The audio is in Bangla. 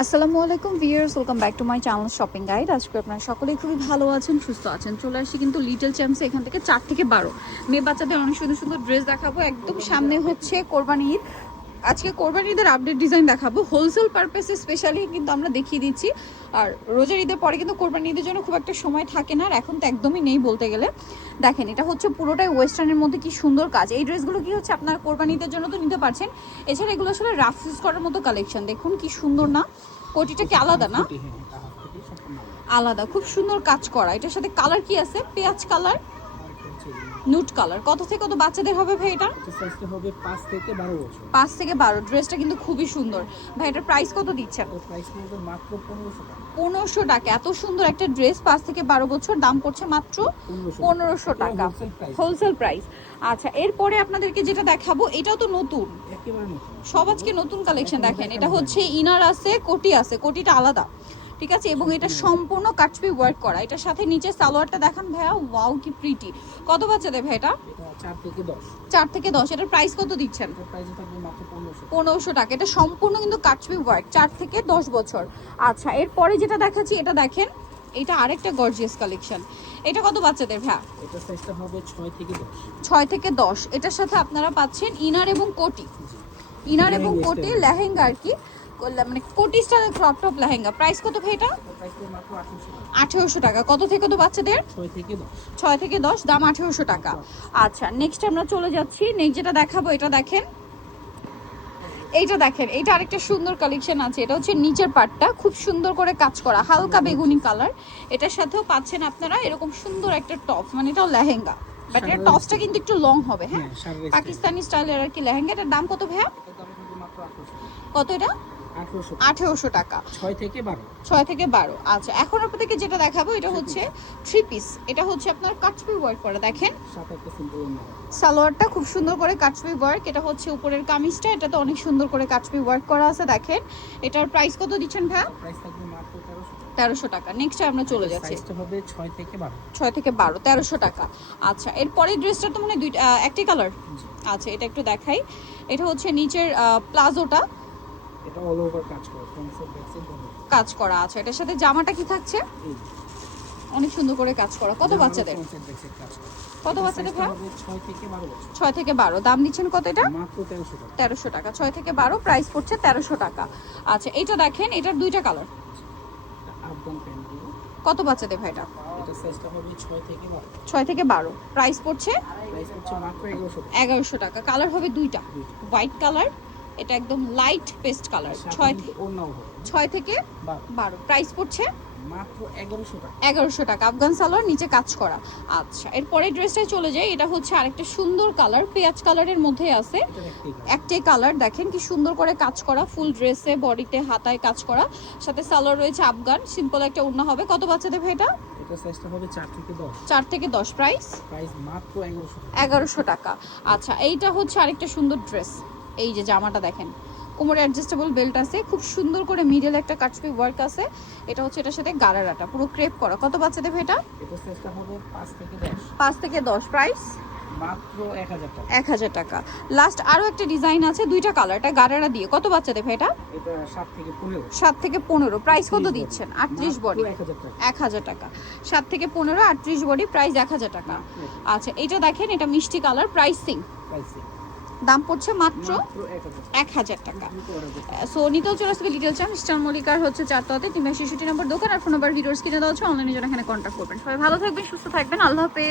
আসসালামু আলাইকুম viewers, welcome back to my channel shopping guide. আজকে আপনারা সকলেই খুবই ভালো আছেন, সুস্থ আছেন। চলে আসি কিন্তু লিটল চ্যাম্পসে, এখান থেকে 4 থেকে 12 মেয়ে বাচ্চাদের অনেক সুন্দর সুন্দর ড্রেস দেখাবো। একদম সামনে হচ্ছে কোরবানি ঈদ। আজকে কোরবানি ঈদের আপডেট ডিজাইন দেখাবো হোলসেল পারপাসে স্পেশালি কিন্তু আমরা দেখিয়ে দিচ্ছি। আর রোজার ঈদের পরে কিন্তু কোরবানি ঈদের জন্য খুব একটা সময় থাকে না, আর এখন তো একদমই নেই বলতে গেলে। দেখেন, এটা হচ্ছে পুরোটাই ওয়েস্টার্নের মধ্যে কি সুন্দর কাজ। এই ড্রেসগুলো কি হচ্ছে আপনার কোরবানি ঈদের জন্য তো নিতে পারছেন। এছাড়া এগুলো আসলে রাফ ইউজ করার মতো কালেকশন। দেখুন কি সুন্দর না, কোটিটা কি আলাদা না? আলাদা, খুব সুন্দর কাজ করা। এটার সাথে কালার কি আছে? পেঁয়াজ কালার, নুট কালার। কত থেকে কত বাচ্চাদের হবে ভাই এটা? সাইজটা হবে 5 থেকে 12 বছর। 5 থেকে 12। ড্রেসটা কিন্তু খুবই সুন্দর। ভাই এটার প্রাইস কত দিচ্ছেন? প্রাইস পড়বে মাত্র 1500 টাকা। 1500 টাকা। এত সুন্দর একটা ড্রেস 5 থেকে 12 বছর, দাম পড়ছে মাত্র 1500 টাকা, হোলসেল প্রাইস। আচ্ছা, এরপরে আপনাদেরকে যেটা দেখাবো এটাও তো নতুন, একেবারে নতুন। সব আজকে নতুন কালেকশন। দেখেন, এটা হচ্ছে ইনার আছে, কোটি আছে, কোটিটা আলাদা, ঠিক আছে। এবং এটা সম্পূর্ণ কাটছবি ওয়ার্ক করা। এটার সাথে নিচে সালোয়ারটা দেখান ভাইয়া, ওয়াও কি প্রিটি। কত বাচ্চাদের ভাই এটা? 4 থেকে 10। 4 থেকে 10। এটার প্রাইস কত দিচ্ছেন? এটার প্রাইস থাকবে মাত্র 1500। 1500 টাকা। এটা সম্পূর্ণ কিন্তু কাটছবি ওয়ার্ক, 4 থেকে 10 বছর। আচ্ছা, এরপরে যেটা দেখাচ্ছি এটা দেখেন, এটা আরেকটা গর্জিয়াস কালেকশন। এটা কত বাচ্চাদের ভাইয়া? এটা সাইজটা হবে 6 থেকে 10। 6 থেকে 10। এটার সাথে আপনারা পাচ্ছেন ইনার এবং কোটি, ইনার এবং কোটি লেহেঙ্গা আর কি, মানে কোটি স্টাইলের ক্রপ টপ লেহেঙ্গা। প্রাইস কত ভাই এটা? প্রাইস পড়বে মাত্র 1800 টাকা। 1800 টাকা। কত থেকে কত বাচ্চাদের? 6 থেকে 10। 6 থেকে 10, দাম 1800 টাকা। আচ্ছা, নেক্সট আমরা চলে যাচ্ছি। নেক্সট যেটা দেখাবো এটা দেখেন, এইটা দেখেন, এইটা আরেকটা সুন্দর কালেকশন আছে। এটা হচ্ছে নিচের পার্টটা খুব সুন্দর করে কাজ করা, হালকা বেগুনি কালার। এটার সাথেও পাচ্ছেন আপনারা এরকম সুন্দর একটা টপ, মানে এটাও লেহেঙ্গা, বাট এর টপসটা কিন্তু একটু লং হবে। হ্যাঁ, পাকিস্তানি স্টাইলের আর কি লেহেঙ্গা। এটার দাম কত ভাইয়া? এটার দাম হবে মাত্র 1800। কত এটা? 1800। 1800 টাকা। 6 থেকে 12। 6 থেকে 12। আচ্ছা, এখন আপনাদেরকে যেটা দেখাবো এটা হচ্ছে 3 পিস। এটা হচ্ছে আপনার কাটছবি ওয়ার্ক করা। দেখেন, সাথে একটা সিম্পল ওড়না। সালোয়ারটা খুব সুন্দর করে কাটছবি ওয়ার্ক। এটা হচ্ছে উপরের কামিজটা, এটাতে অনেক সুন্দর করে কাটছবি ওয়ার্ক করা আছে। দেখেন, এটার প্রাইস কত দিচ্ছেন ভাইয়া? প্রাইস থাকবে মাত্র 1300 টাকা। 1300 টাকা। নেক্সট আমরা চলে যাচ্ছি। সাইজটা হবে 6 থেকে 12। 6 থেকে 12, 1300 টাকা। আচ্ছা, এরপরে ড্রেসটা তো মানে দুইটা একটি কালার। আচ্ছা, এটা একটু দেখাই। এটা হচ্ছে নিচের প্লাজোটা এটা অল ওভার কাজ করা, ফ্রন্ট সাইড ব্যাক সাইড দুটো কাজ করা আছে। এটার সাথে জামাটা কি থাকছে? এই অনেক সুন্দর করে কাজ করা। কত বাচ্চাদের? ফ্রন্ট সাইড ব্যাক সাইড কাজ করা। কত বাচ্চাদের ভাই? 6 থেকে 12 বছর। 6 থেকে 12। দাম দিচ্ছেন কত এটা? মাত্র 1300 টাকা। 1300 টাকা। 6 থেকে 12, প্রাইস পড়ছে 1300 টাকা। আচ্ছা, এটা দেখেন, এটার দুইটা কালার। আফগান প্যান্ট দিয়ে। কত বাচ্চাদের ভাই এটা? এটা সাইজটা হবে 6 থেকে 12। 6 থেকে 12, প্রাইস পড়ছে প্রাইস হচ্ছে মাত্র 1100 টাকা। 1100 টাকা। কালার হবে দুইটা, হোয়াইট কালার, এটা একদম লাইট পেস্ট কালার। 6 থেকে 12, প্রাইস পড়ছে মাত্র 1100 টাকা। 1100 টাকা। আফগান সালোয়ার, নিচে কাজ করা। আচ্ছা, এরপরে ড্রেসটায় চলে যাই। এটা হচ্ছে আরেকটা সুন্দর কালার, পেঁয়াজ কালারের মধ্যে আছে। একটাই কালার। দেখেন কি সুন্দর করে কাজ করা, ফুল ড্রেসে বডিতে হাতায় কাজ করা, সাথে সালোয়ার রয়েছে আফগান। সিম্পল একটা ওড়না হবে। কত বাচ্চাদের ভাই এটা? এটা সাইজটা হবে 4 থেকে 10। 4 থেকে 10, প্রাইস মাত্র 1100 টাকা। 1100 টাকা। আচ্ছা, এইটা হচ্ছে আরেকটা সুন্দর ড্রেস। এই যে জামাটা দেখেন, কোমরে অ্যাডজাস্টেবল বেল্ট আছে, খুব সুন্দর করে মিডল একটা কাটছবি ওয়ার্ক আছে। এটা হচ্ছে এটার সাথে গারারাটা পুরো ক্রেপ করা। কত বাচ্চাদের ভাই এটা? এটা সাইজটা হবে 5 থেকে 10। 5 থেকে 10, প্রাইস মাত্র 1000 টাকা। 1000 টাকা। লাস্ট আরো একটা ডিজাইন আছে, দুইটা কালার, এটা গারারা দিয়ে। কত বাচ্চাদের ভাই এটা? এটা 7 থেকে 15। 7 থেকে 15, প্রাইস কত দিচ্ছেন? 38 বডি, 1000 টাকা। 1000 টাকা। 7 থেকে 15, 38 বডি, প্রাইস 1000 টাকা। আচ্ছা, এটা দেখেন, এটা মিষ্টি কালার, প্রাইসিং দাম পড়ছে মাত্র 1000 টাকা। সো নিতেও চলে আসবে লিটল চ্যাম্প, স্টার মল্লিকার হচ্ছে 4 তলাতে 366 নম্বর দোকান। আর ফোন নাম্বার ভিডিওস কিনে দেওয়া হচ্ছে, অনলাইনে জন্য এখানে কন্ট্যাক্ট করবেন। সবাই ভালো থাকবেন, সুস্থ থাকবেন, আল্লাহ হাফেজ।